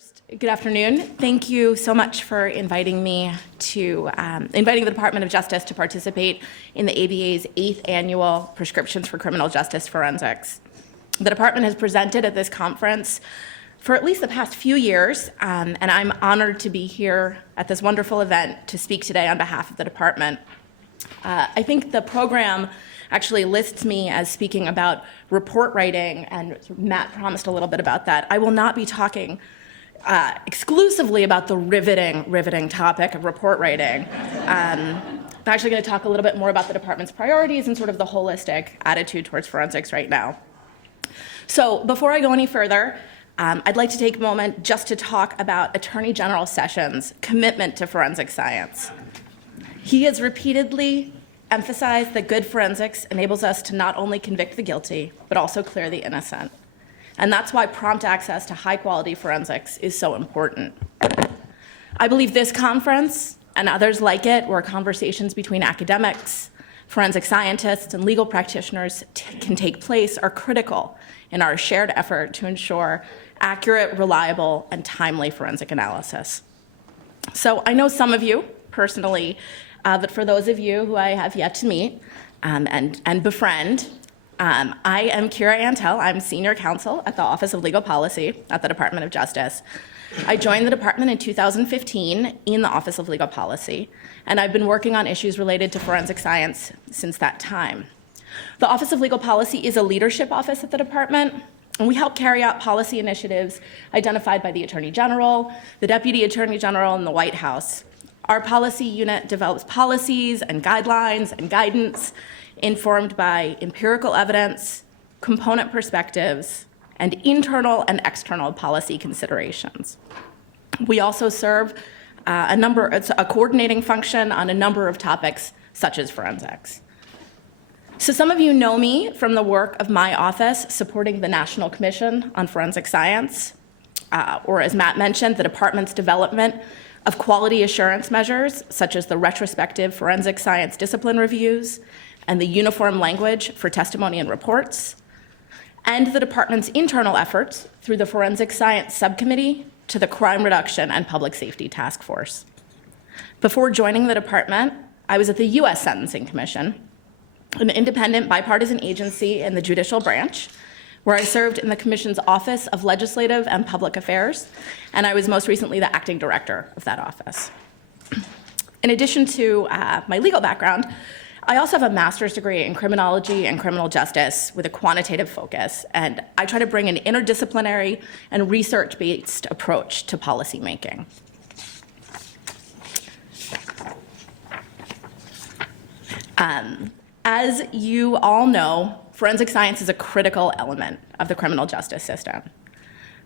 First, good afternoon. Thank you so much for inviting me to, inviting the Department of Justice to participate in the ABA's 8th annual Prescriptions for Criminal Justice Forensics. The department has presented at this conference for at least the past few years, and I'm honored to be here at this wonderful event to speak today on behalf of the department. I think the program actually lists me as speaking about report writing, and Matt promised a little bit about that. I will not be talking exclusively about the riveting topic of report writing. I'm actually going to talk a little bit more about the department's priorities and sort of the holistic attitude towards forensics right now. So before I go any further, I'd like to take a moment just to talk about Attorney General Sessions' commitment to forensic science. He has repeatedly emphasized that good forensics enables us to not only convict the guilty, but also clear the innocent. And that's why prompt access to high-quality forensics is so important. I believe this conference and others like it, where conversations between academics, forensic scientists, and legal practitioners can take place, are critical in our shared effort to ensure accurate, reliable, and timely forensic analysis. So I know some of you personally, but for those of you who I have yet to meet and befriend, I am Kira Antell. I'm Senior Counsel at the Office of Legal Policy at the Department of Justice. I joined the department in 2015 in the Office of Legal Policy, and I've been working on issues related to forensic science since that time. The Office of Legal Policy is a leadership office at the department, and we help carry out policy initiatives identified by the Attorney General, the Deputy Attorney General, and the White House. Our policy unit develops policies and guidelines and guidance informed by empirical evidence, component perspectives, and internal and external policy considerations. We also serve a coordinating function on a number of topics such as forensics. So some of you know me from the work of my office supporting the National Commission on Forensic Science, or as Matt mentioned, the department's development of quality assurance measures, such as the retrospective forensic science discipline reviews and the uniform language for testimony and reports, and the department's internal efforts through the Forensic Science Subcommittee to the Crime Reduction and Public Safety Task Force. Before joining the department, I was at the U.S. Sentencing Commission, an independent bipartisan agency in the judicial branch, where I served in the Commission's Office of Legislative and Public Affairs, and I was most recently the acting director of that office. In addition to my legal background, I also have a master's degree in criminology and criminal justice with a quantitative focus, and I try to bring an interdisciplinary and research-based approach to policymaking. As you all know, forensic science is a critical element of the criminal justice system.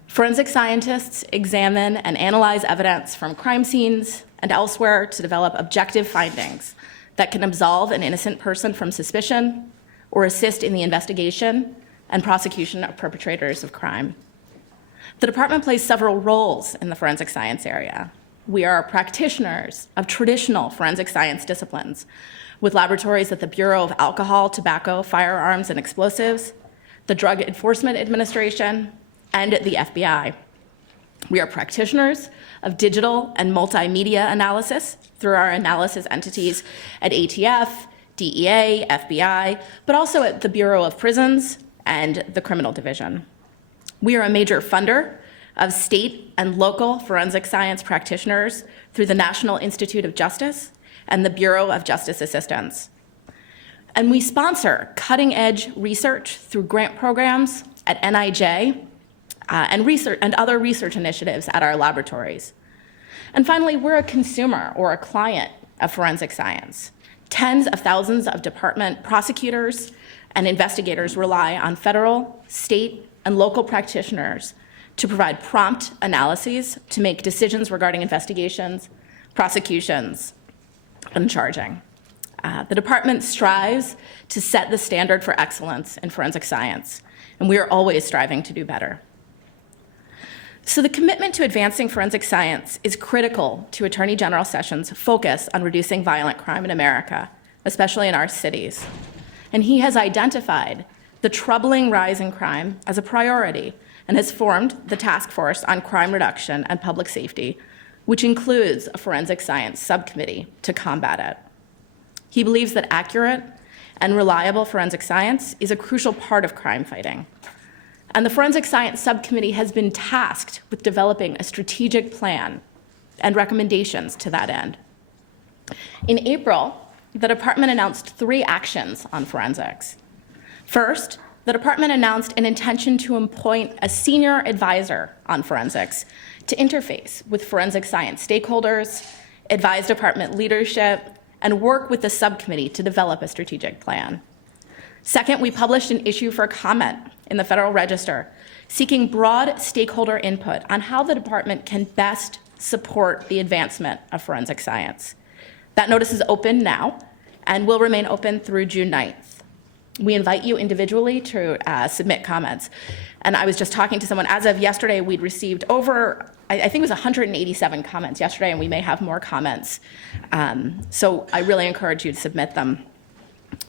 Forensic scientists examine and analyze evidence from crime scenes and elsewhere to develop objective findings that can absolve an innocent person from suspicion or assist in the investigation and prosecution of perpetrators of crime. The department plays several roles in the forensic science area. We are practitioners of traditional forensic science disciplines, with laboratories at the Bureau of Alcohol, Tobacco, Firearms, and Explosives, the Drug Enforcement Administration, and the FBI. We are practitioners of digital and multimedia analysis through our analysis entities at ATF, DEA, FBI, but also at the Bureau of Prisons and the Criminal Division. We are a major funder of state and local forensic science practitioners through the National Institute of Justice and the Bureau of Justice Assistance. And we sponsor cutting-edge research through grant programs at NIJ and other research initiatives at our laboratories. And finally, we're a consumer or a client of forensic science. Tens of thousands of department prosecutors and investigators rely on federal, state, and local practitioners to provide prompt analyses to make decisions regarding investigations, prosecutions, and charging. The department strives to set the standard for excellence in forensic science, and we are always striving to do better. So the commitment to advancing forensic science is critical to Attorney General Sessions' focus on reducing violent crime in America, especially in our cities. And he has identified the troubling rise in crime as a priority and has formed the Task Force on Crime Reduction and Public Safety, which includes a forensic science subcommittee to combat it. He believes that accurate and reliable forensic science is a crucial part of crime fighting. And the Forensic Science Subcommittee has been tasked with developing a strategic plan and recommendations to that end. In April, the department announced 3 actions on forensics. First, the department announced an intention to appoint a senior advisor on forensics to interface with forensic science stakeholders, advise department leadership, and work with the subcommittee to develop a strategic plan. Second, we published an issue for comment in the Federal Register, seeking broad stakeholder input on how the department can best support the advancement of forensic science. That notice is open now and will remain open through June 9th. We invite you individually to submit comments. And I was just talking to someone, as of yesterday, we'd received over, I think it was 187 comments yesterday, and we may have more comments. So I really encourage you to submit them.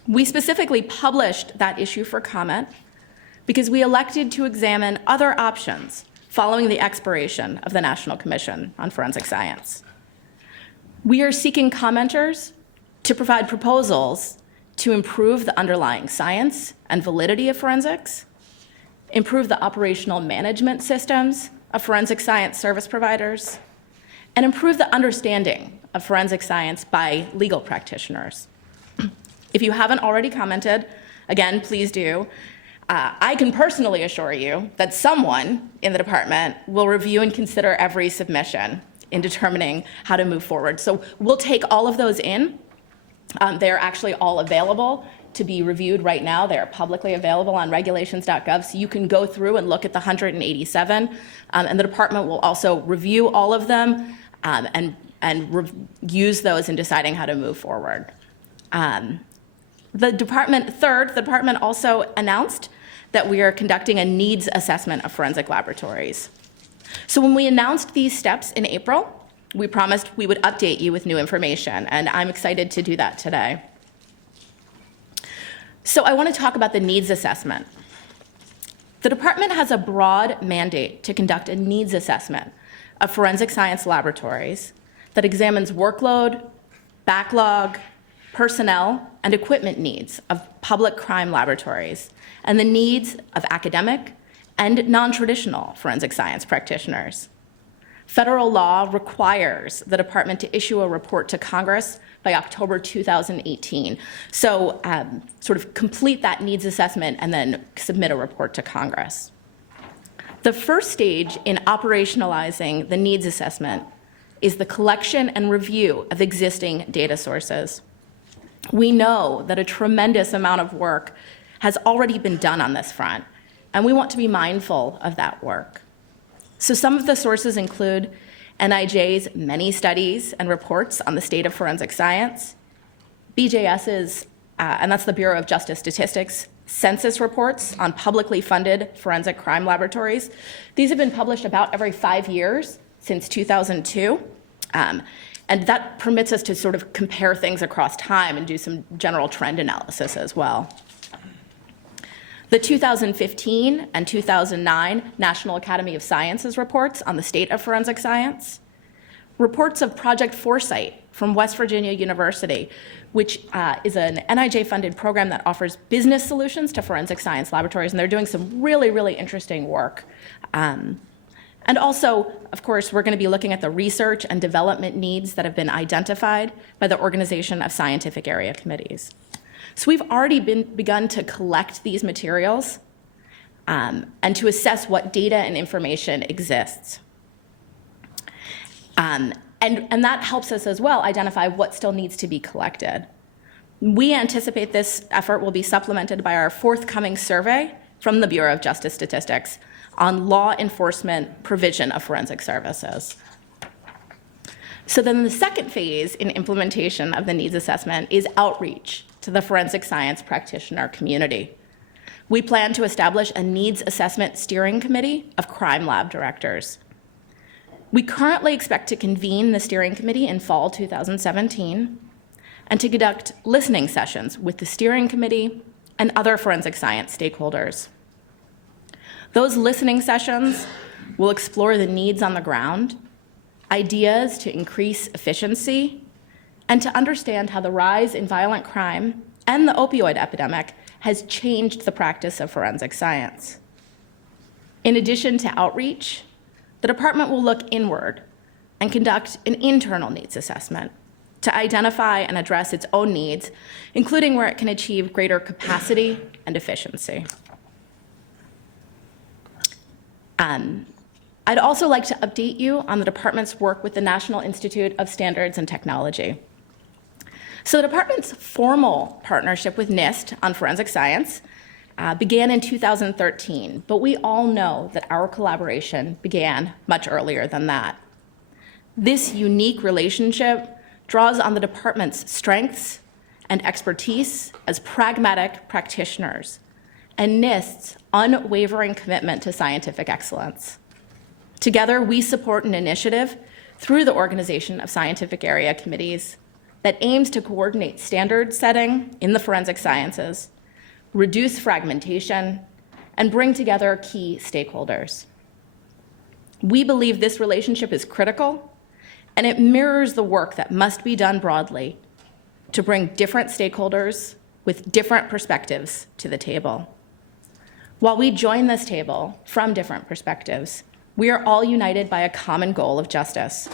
We specifically published that issue for comment because we elected to examine other options following the expiration of the National Commission on Forensic Science. We are seeking commenters to provide proposals to improve the underlying science and validity of forensics, improve the operational management systems of forensic science service providers, and improve the understanding of forensic science by legal practitioners. If you haven't already commented, again, please do. I can personally assure you that someone in the department will review and consider every submission in determining how to move forward. So we'll take all of those in. They're actually all available to be reviewed right now. They're publicly available on regulations.gov, so you can go through and look at the 187, and the department will also review all of them and use those in deciding how to move forward. The department also announced that we are conducting a needs assessment of forensic laboratories. So when we announced these steps in April, we promised we would update you with new information, and I'm excited to do that today. So I want to talk about the needs assessment. The department has a broad mandate to conduct a needs assessment of forensic science laboratories that examines workload, backlog, personnel, and equipment needs of public crime laboratories and the needs of academic and non-traditional forensic science practitioners. Federal law requires the department to issue a report to Congress by October 2018. So sort of complete that needs assessment and then submit a report to Congress. The first stage in operationalizing the needs assessment is the collection and review of existing data sources. We know that a tremendous amount of work has already been done on this front, and we want to be mindful of that work. So some of the sources include NIJ's many studies and reports on the state of forensic science, BJS's, and that's the Bureau of Justice Statistics, census reports on publicly funded forensic crime laboratories. These have been published about every 5 years since 2002. And that permits us to sort of compare things across time and do some general trend analysis as well. The 2015 and 2009 National Academy of Sciences reports on the state of forensic science, reports of Project Foresight from West Virginia University, which is an NIJ-funded program that offers business solutions to forensic science laboratories, and they're doing some really, really interesting work. And also, of course, we're going to be looking at the research and development needs that have been identified by the Organization of Scientific Area Committees. So we've already begun to collect these materials and to assess what data and information exists. And that helps us as well identify what still needs to be collected. We anticipate this effort will be supplemented by our forthcoming survey from the Bureau of Justice Statistics on law enforcement provision of forensic services. So then the second phase in implementation of the needs assessment is outreach to the forensic science practitioner community. We plan to establish a needs assessment steering committee of crime lab directors. We currently expect to convene the steering committee in fall 2017 and to conduct listening sessions with the steering committee and other forensic science stakeholders. Those listening sessions will explore the needs on the ground, ideas to increase efficiency, and to understand how the rise in violent crime and the opioid epidemic has changed the practice of forensic science. In addition to outreach, the department will look inward and conduct an internal needs assessment to identify and address its own needs, including where it can achieve greater capacity and efficiency. I'd also like to update you on the department's work with the National Institute of Standards and Technology. So the department's formal partnership with NIST on forensic science began in 2013, but we all know that our collaboration began much earlier than that. This unique relationship draws on the department's strengths and expertise as pragmatic practitioners and NIST's unwavering commitment to scientific excellence. Together, we support an initiative through the Organization of Scientific Area Committees that aims to coordinate standard setting in the forensic sciences, reduce fragmentation, and bring together key stakeholders. We believe this relationship is critical, and it mirrors the work that must be done broadly to bring different stakeholders with different perspectives to the table. While we join this table from different perspectives, we are all united by a common goal of justice.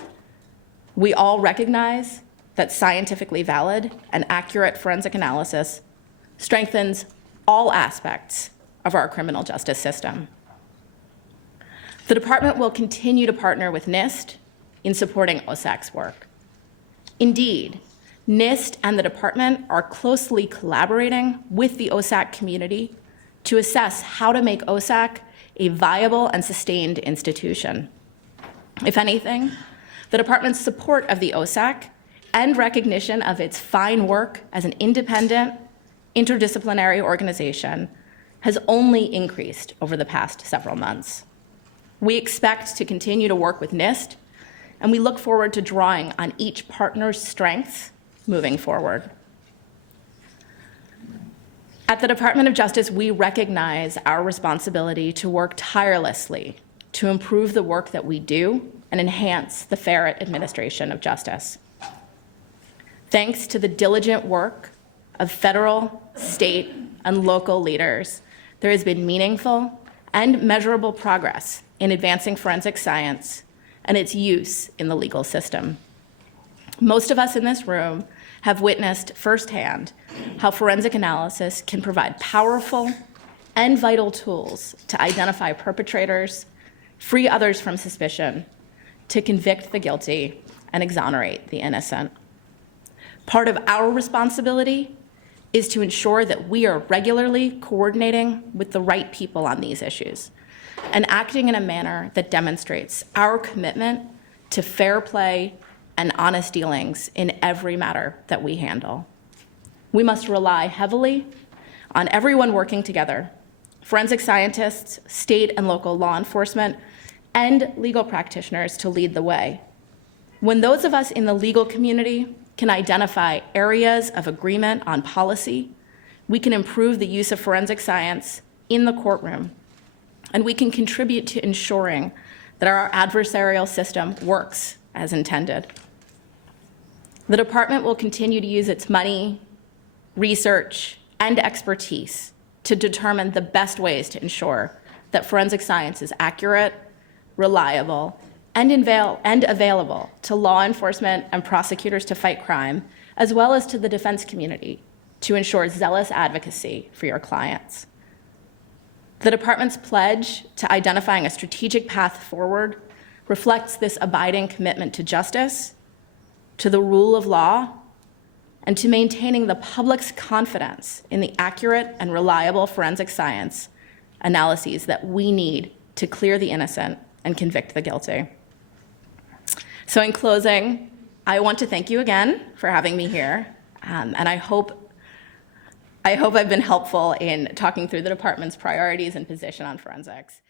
We all recognize that scientifically valid and accurate forensic analysis strengthens all aspects of our criminal justice system. The department will continue to partner with NIST in supporting OSAC's work. Indeed, NIST and the department are closely collaborating with the OSAC community to assess how to make OSAC a viable and sustained institution. If anything, the department's support of the OSAC and recognition of its fine work as an independent, interdisciplinary organization has only increased over the past several months. We expect to continue to work with NIST, and we look forward to drawing on each partner's strengths moving forward. At the Department of Justice, we recognize our responsibility to work tirelessly to improve the work that we do and enhance the fair administration of justice. Thanks to the diligent work of federal, state, and local leaders, there has been meaningful and measurable progress in advancing forensic science and its use in the legal system. Most of us in this room have witnessed firsthand how forensic analysis can provide powerful and vital tools to identify perpetrators, free others from suspicion, to convict the guilty and exonerate the innocent. Part of our responsibility is to ensure that we are regularly coordinating with the right people on these issues and acting in a manner that demonstrates our commitment to fair play and honest dealings in every matter that we handle. We must rely heavily on everyone working together, forensic scientists, state and local law enforcement, and legal practitioners to lead the way. When those of us in the legal community can identify areas of agreement on policy, we can improve the use of forensic science in the courtroom, and we can contribute to ensuring that our adversarial system works as intended. The department will continue to use its money, research, and expertise to determine the best ways to ensure that forensic science is accurate, reliable, and available to law enforcement and prosecutors to fight crime, as well as to the defense community to ensure zealous advocacy for your clients. The department's pledge to identifying a strategic path forward reflects this abiding commitment to justice, to the rule of law, and to maintaining the public's confidence in the accurate and reliable forensic science analyses that we need to clear the innocent and convict the guilty. So in closing, I want to thank you again for having me here, and I hope I've been helpful in talking through the department's priorities and position on forensics.